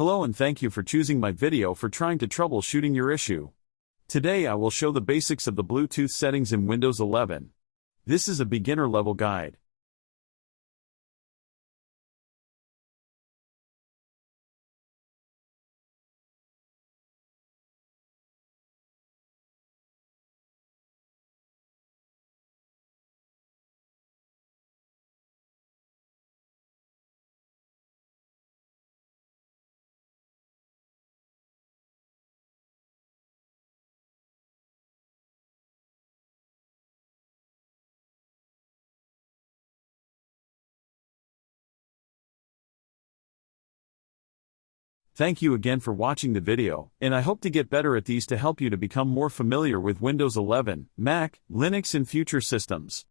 Hello and thank you for choosing my video for trying to troubleshooting your issue. Today I will show the basics of the Bluetooth settings in Windows 11. This is a beginner level guide. Thank you again for watching the video, and I hope to get better at these to help you to become more familiar with Windows 11, Mac, Linux and future systems.